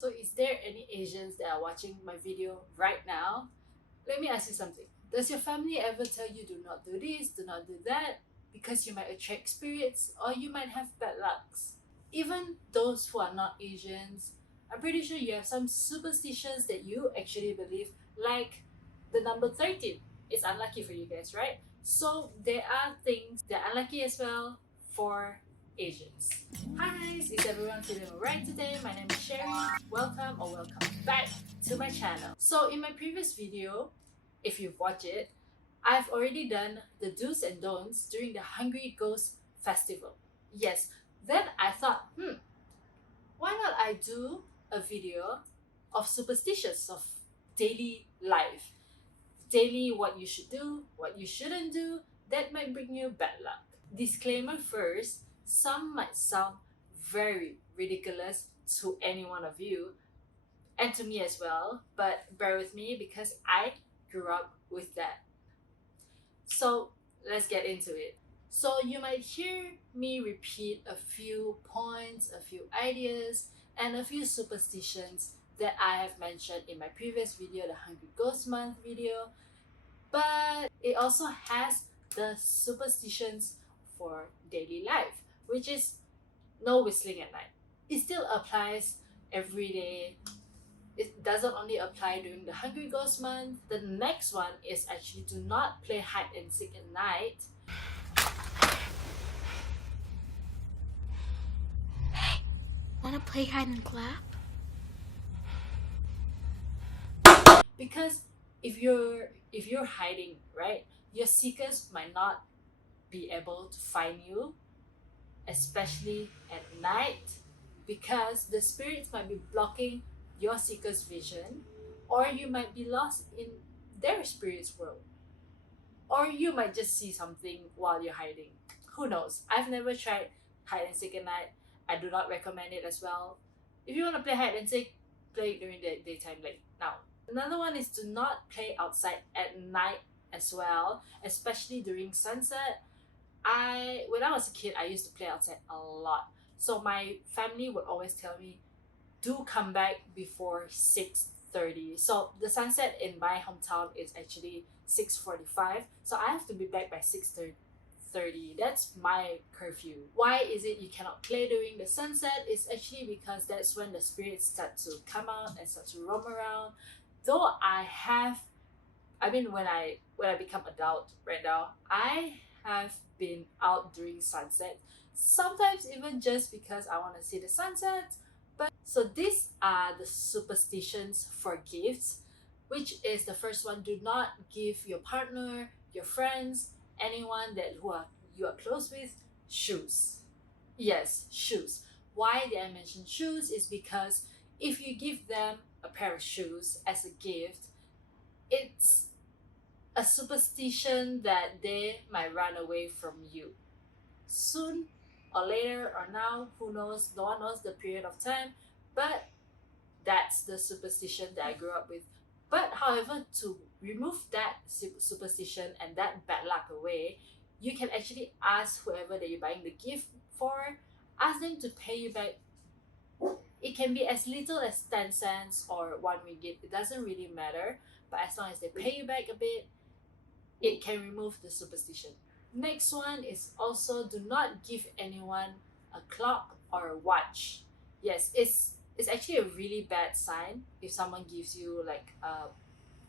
So is there any Asians that are watching my video right now? Let me ask you something. Does your family ever tell you do not do this, do not do that, because you might attract spirits or you might have bad lucks? Even those who are not Asians, I'm pretty sure you have some superstitions that you actually believe, like the number 13. It's unlucky for you guys, right? So there are things that are unlucky as well for Asians. Hi guys, is everyone feeling alright today? My name is Sherry. Welcome back to my channel. So in my previous video, if you've watched it, I've already done the do's and don'ts during the Hungry Ghost Festival. Yes, then I thought, why not I do a video of superstitions of daily life? Daily what you should do, what you shouldn't do, that might bring you bad luck. Disclaimer first, some might sound very ridiculous to any one of you and to me as well, but bear with me because I grew up with that. So let's get into it. So you might hear me repeat a few points, a few ideas, and a few superstitions that I have mentioned in my previous video, the Hungry Ghost Month video, but it also has the superstitions for daily life, which is no whistling at night. It still applies every day. It doesn't only apply during the Hungry Ghost Month. The next one is actually do not play hide and seek at night. Wanna play hide and clap? Because if you're hiding, right, your seekers might not be able to find you, especially at night, because the spirits might be blocking your seeker's vision, or you might be lost in their spirit's world, or you might just see something while you're hiding. Who knows? I've never tried hide and seek at night. I do not recommend it as well. If you want to play hide and seek, play it during the daytime, like now. Another one is to not play outside at night as well, especially during sunset. When I was a kid, I used to play outside a lot. So my family would always tell me, do come back before 6:30. So the sunset in my hometown is actually 6:45. So I have to be back by 6:30. That's my curfew. Why is it you cannot play during the sunset? It's actually because that's when the spirits start to come out and start to roam around. Though when I become adult right now, I have been out during sunset. Sometimes even just because I want to see the sunset. But so these are the superstitions for gifts, which is the first one: do not give your partner, your friends, anyone that you are close with, shoes. Yes, shoes. Why did I mention shoes? Is because if you give them a pair of shoes as a gift, it's a superstition that they might run away from you soon or later or now. Who knows? No one knows the period of time, but that's the superstition that I grew up with. But however, to remove that superstition and that bad luck away, you can actually ask whoever that you're buying the gift for, ask them to pay you back. It can be as little as 10 cents or 1 ringgit. It doesn't really matter, but as long as they pay you back a bit, it can remove the superstition. Next one is also do not give anyone a clock or a watch. Yes, it's actually a really bad sign if someone gives you like a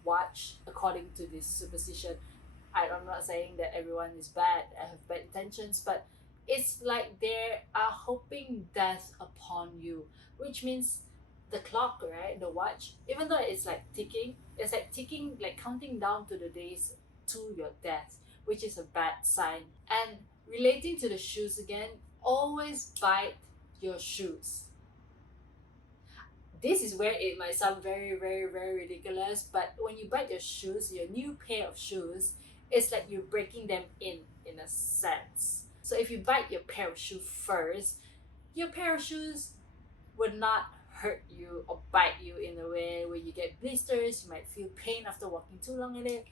watch according to this superstition. I'm not saying that everyone is bad, I have bad intentions, but it's like they are hoping death upon you, which means the clock, right, the watch, even though it's like ticking, it's like ticking, like counting down to the days to your death, which is a bad sign. And relating to the shoes again, always bite your shoes. This is where it might sound very, very, very ridiculous, but when you bite your shoes, your new pair of shoes, it's like you're breaking them in a sense. So if you bite your pair of shoes first, your pair of shoes would not hurt you or bite you in a way where you get blisters, you might feel pain after walking too long in it.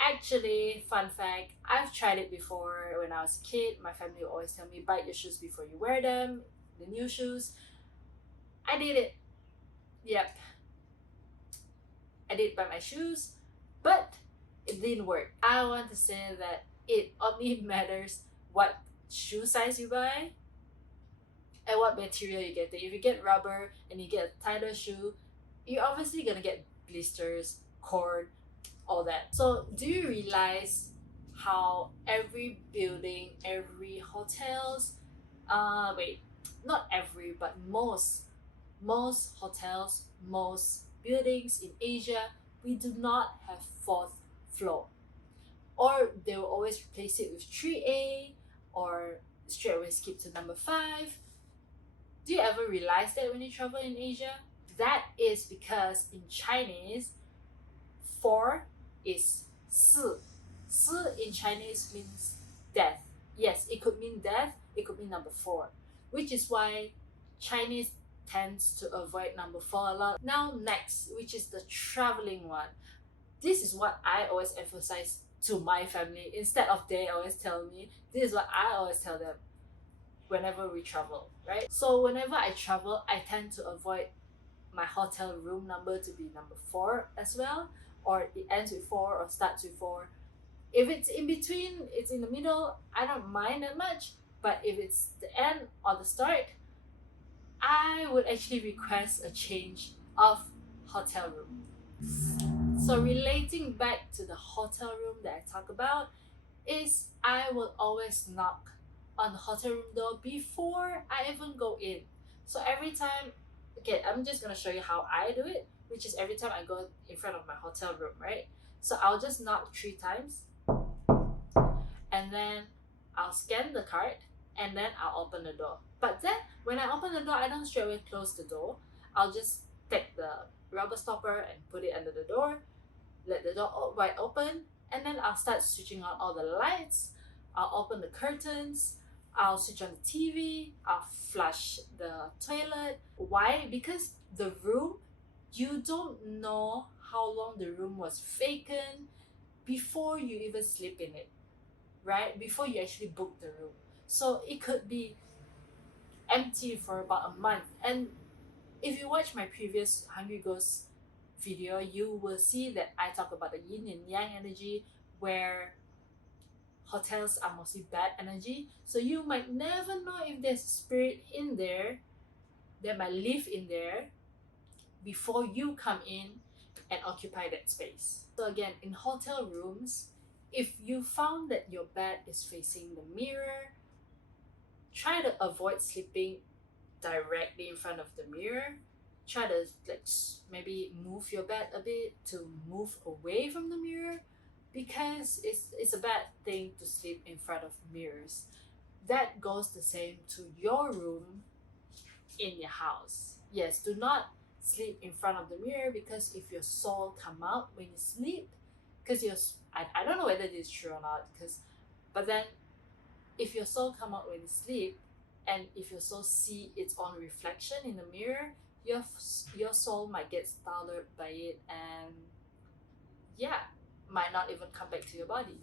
Actually, fun fact, I've tried it before when I was a kid. My family would always tell me, bite your shoes before you wear them, the new shoes. I did it. Yep, I did buy my shoes, but it didn't work. I want to say that it only matters what shoe size you buy and what material you get. If you get rubber and you get a tighter shoe, you're obviously gonna get blisters, cord, all that. So do you realize how every building, every hotels, wait, not every, but most hotels, most buildings in Asia, we do not have fourth floor. Or they will always replace it with 3A or straight away skip to number 5. Do you ever realize that when you travel in Asia? That is because in Chinese, 4 is 四. 四 in Chinese means death. Yes, it could mean death, it could mean number 4, which is why Chinese tends to avoid number 4 a lot. Now, next, which is the traveling one. This is what I always emphasize to my family instead of they always tell me. This is what I always tell them whenever we travel, right? So, whenever I travel, I tend to avoid my hotel room number to be number 4 as well, or it ends with 4 or starts with 4. If it's in between, it's in the middle, I don't mind that much. But if it's the end or the start, I would actually request a change of hotel room. So relating back to the hotel room that I talk about is I will always knock on the hotel room door before I even go in. So every time, okay, I'm just gonna show you how I do it, which is every time I go in front of my hotel room, right? So I'll just knock 3 times and then I'll scan the card and then I'll open the door. But then when I open the door, I don't straight away close the door. I'll just take the rubber stopper and put it under the door, let the door wide open, and then I'll start switching on all the lights. I'll open the curtains, I'll switch on the TV, I'll flush the toilet. Why? Because the room, you don't know how long the room was vacant before you even sleep in it, right? Before you actually book the room. So it could be empty for about a month. And if you watch my previous Hungry Ghost video, you will see that I talk about the yin and yang energy, where hotels are mostly bad energy. So you might never know if there's a spirit in there that might live in there before you come in and occupy that space. So again, in hotel rooms, if you found that your bed is facing the mirror, try to avoid sleeping directly in front of the mirror. Try to maybe move your bed a bit to move away from the mirror, because it's a bad thing to sleep in front of mirrors. That goes the same to your room in your house. Yes, do not sleep in front of the mirror, because if your soul come out when you sleep, because I don't know whether this is true or not, but then if your soul come out when you sleep, and if your soul see its own reflection in the mirror, your soul might get startled by it, and yeah, might not even come back to your body.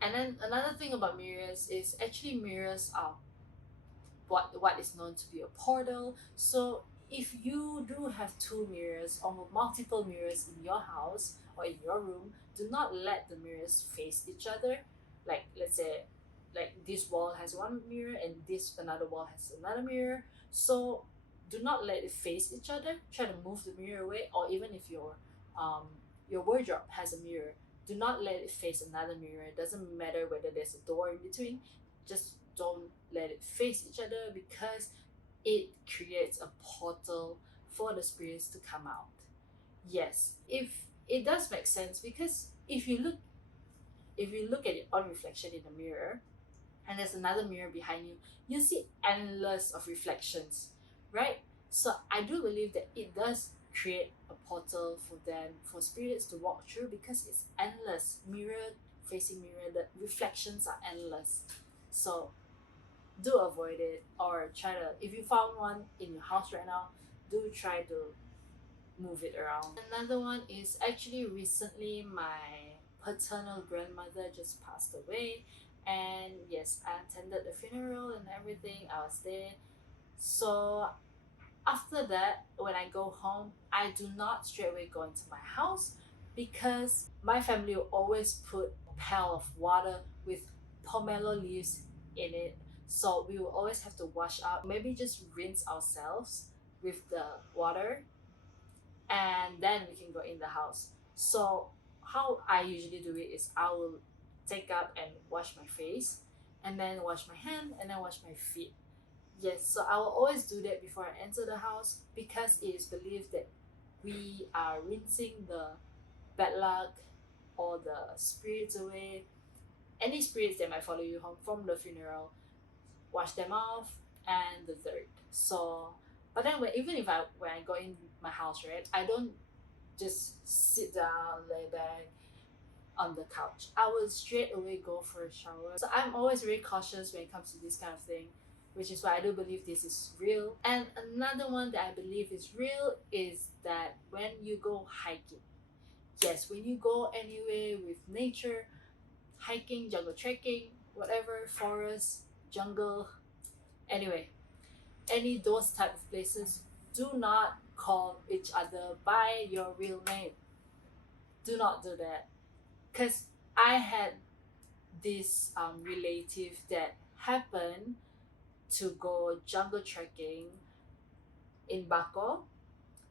And then another thing about mirrors is actually mirrors are what is known to be a portal. So if you do have 2 mirrors or multiple mirrors in your house or in your room, do not let the mirrors face each other. Like, let's say, like this wall has one mirror and this another wall has another mirror. So do not let it face each other. Try to move the mirror away, or even if your wardrobe has a mirror, do not let it face another mirror. It doesn't matter whether there's a door in between, just don't let it face each other, because it creates a portal for the spirits to come out. Yes, if it does make sense, because if you look at your own reflection in the mirror and there's another mirror behind you, you see endless of reflections, right? So I do believe that it does create a portal for them, for spirits to walk through, because it's endless. Mirror facing mirror, the reflections are endless. So do avoid it, or try to, if you found one in your house right now, do try to move it around. Another one is actually recently my paternal grandmother just passed away, and yes, I attended the funeral and everything. I was there. So After that, when I go home, I do not straight away go into my house because my family will always put a pail of water with pomelo leaves in it. So we will always have to wash up, maybe just rinse ourselves with the water, and then we can go in the house. So how I usually do it is I will take up and wash my face, and then wash my hand, and then wash my feet. Yes, so I will always do that before I enter the house because it is believed that we are rinsing the bad luck or the spirits away. Any spirits that might follow you home from the funeral, wash them off, and the third. So, but then even if when I go in my house, right, I don't just sit down, lay back on the couch. I will straight away go for a shower. So I'm always very cautious when it comes to this kind of thing, which is why I do believe this is real. And another one that I believe is real is that when you go hiking, yes, when you go anywhere with nature, hiking, jungle trekking, whatever, forest, jungle, anyway, any those type of places, do not call each other by your real name. Do not do that. Because I had this relative that happened to go jungle trekking in Bako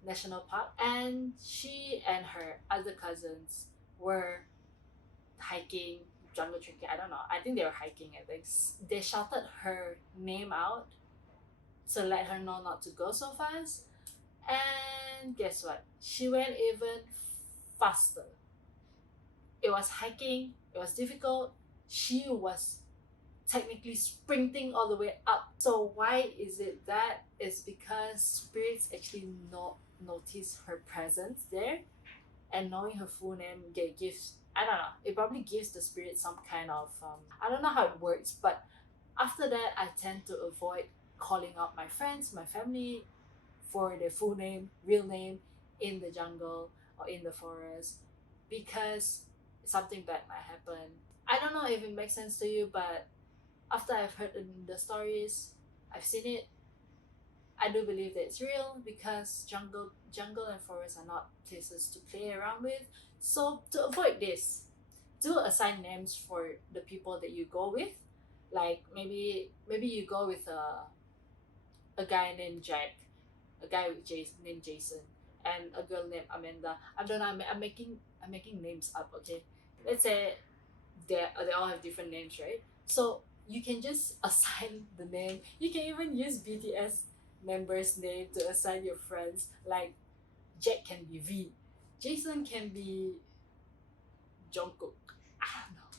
National Park, and she and her other cousins were hiking, jungle trekking. I don't know. I think they were hiking. I think they shouted her name out to let her know not to go so fast. And guess what? She went even faster. It was hiking. It was difficult. She was technically sprinting all the way up. So why is it that? It's because spirits actually notice her presence there, and knowing her full name gives, I don't know, it probably gives the spirit some kind of I don't know how it works, but after that I tend to avoid calling out my friends, my family for their full name, real name in the jungle or in the forest because something bad might happen. I don't know if it makes sense to you, but after I've heard the stories, I've seen it, I do believe that it's real because jungle and forest are not places to play around with. So to avoid this, do assign names for the people that you go with. Like maybe you go with a guy named Jack, a guy with named Jason, and a girl named Amanda. I don't know. I'm making names up. Okay, let's say they all have different names, right? So you can just assign the name. You can even use BTS members' name to assign your friends. Like Jack can be V, Jason can be Jungkook. I don't know.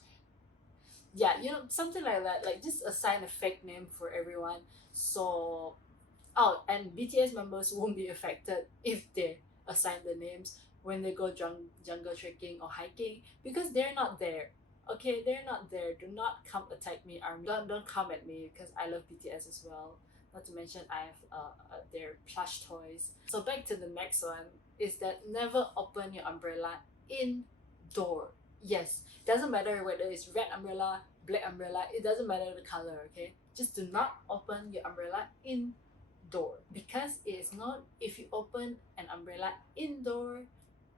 Yeah, something like that. Like just assign a fake name for everyone. So oh, and BTS members won't be affected if they assign the names when they go jungle trekking or hiking because they're not there. Okay, they're not there. Do not come attack me, army. Don't come at me because I love BTS as well. Not to mention I have their plush toys. So back to the next one is that never open your umbrella indoor. Yes, doesn't matter whether it's red umbrella, black umbrella. It doesn't matter the color. Okay, just do not open your umbrella indoor because it is not, if you open an umbrella indoor,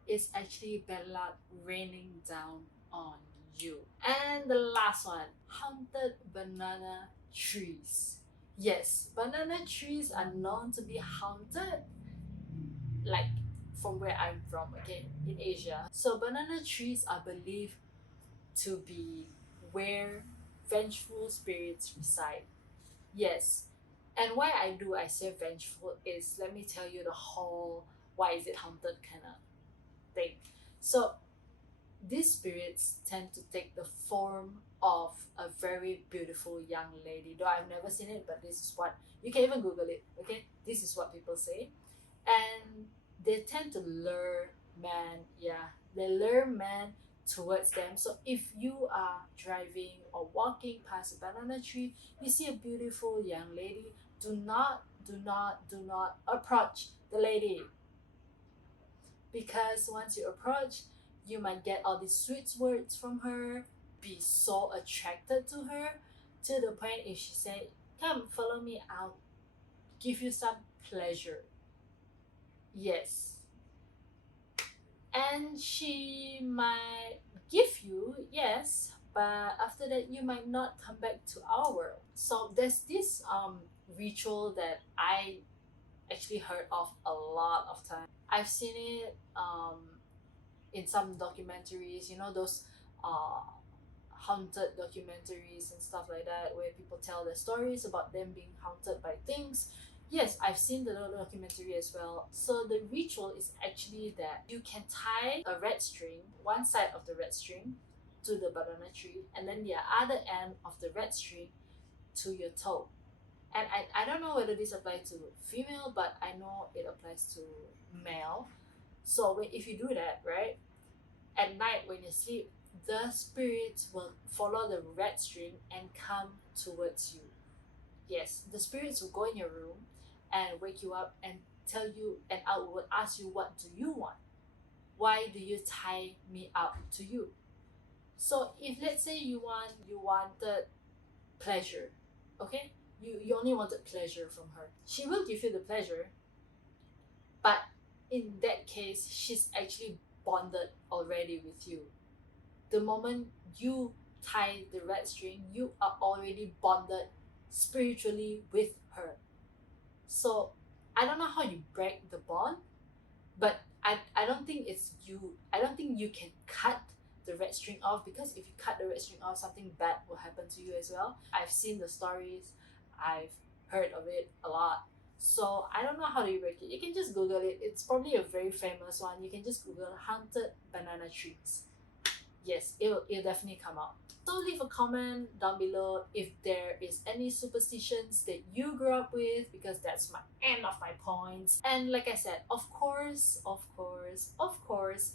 it's actually bad luck raining down on you. And the last one, haunted banana trees. Yes, banana trees are known to be haunted, like from where I'm from, okay, in Asia. So banana trees are believed to be where vengeful spirits reside. Yes. And why I say vengeful is, let me tell you the whole why is it haunted kind of thing. So these spirits tend to take the form of a very beautiful young lady. Though I've never seen it, but this is what you can even Google it. Okay, this is what people say, and they tend to lure men. Yeah, they lure men towards them. So if you are driving or walking past a banana tree, you see a beautiful young lady. Do not approach the lady because once you approach, you might get all these sweet words from her, be so attracted to her, to the point if she say, "Come, follow me, I'll give you some pleasure. Yes. And she might give you, yes, but after that you might not come back to our world. So there's this ritual that I actually heard of a lot of times. I've seen it in some documentaries, you know, those uh haunted documentaries and stuff like that, where people tell their stories about them being haunted by things. Yes, I've seen the documentary as well. So the ritual is actually that you can tie a red string, one side of the red string, to the banana tree, and then the other end of the red string to your toe. And I don't know whether this applies to female, but I know it applies to male. So if you do that, right, at night when you sleep, the spirits will follow the red string and come towards you. Yes, the spirits will go in your room and wake you up and tell you, and I will ask you, what do you want? Why do you tie me up to you? So if let's say you wanted pleasure, okay? You only wanted pleasure from her. She will give you the pleasure, but in that case, she's actually bonded already with you. The moment you tie the red string, you are already bonded spiritually with her. So I don't know how you break the bond, but I don't think it's you. I don't think you can cut the red string off, because if you cut the red string off, something bad will happen to you as well. I've seen the stories, I've heard of it a lot. So I don't know how do you break it. You can just Google it. It's probably a very famous one. You can just Google haunted banana trees. Yes, it'll definitely come out. So leave a comment down below if there is any superstitions that you grew up with, because that's my end of my points. And like I said, of course,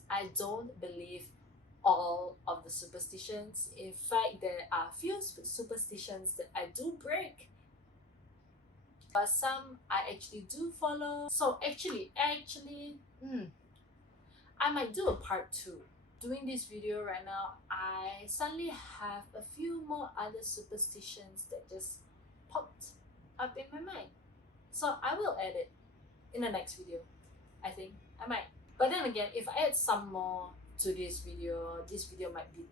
I don't believe all of the superstitions. In fact, there are few superstitions that I do break, but some I actually do follow. So actually, I might do a part 2. Doing this video right now, I suddenly have a few more other superstitions that just popped up in my mind. So I will add it in the next video. I think I might. But then again, if I add some more to this video might be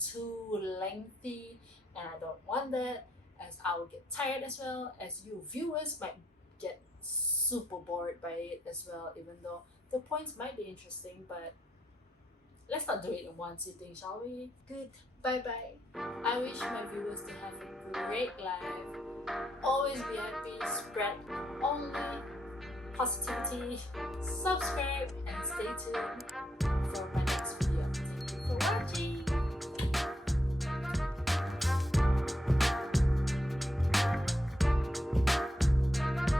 too lengthy, and I don't want that, as I will get tired as well, as you viewers might get super bored by it as well, even though the points might be interesting, but let's not do it in one sitting, shall we? Good. Bye bye. I wish my viewers to have a great life. Always be happy. Spread only positivity. Subscribe and stay tuned.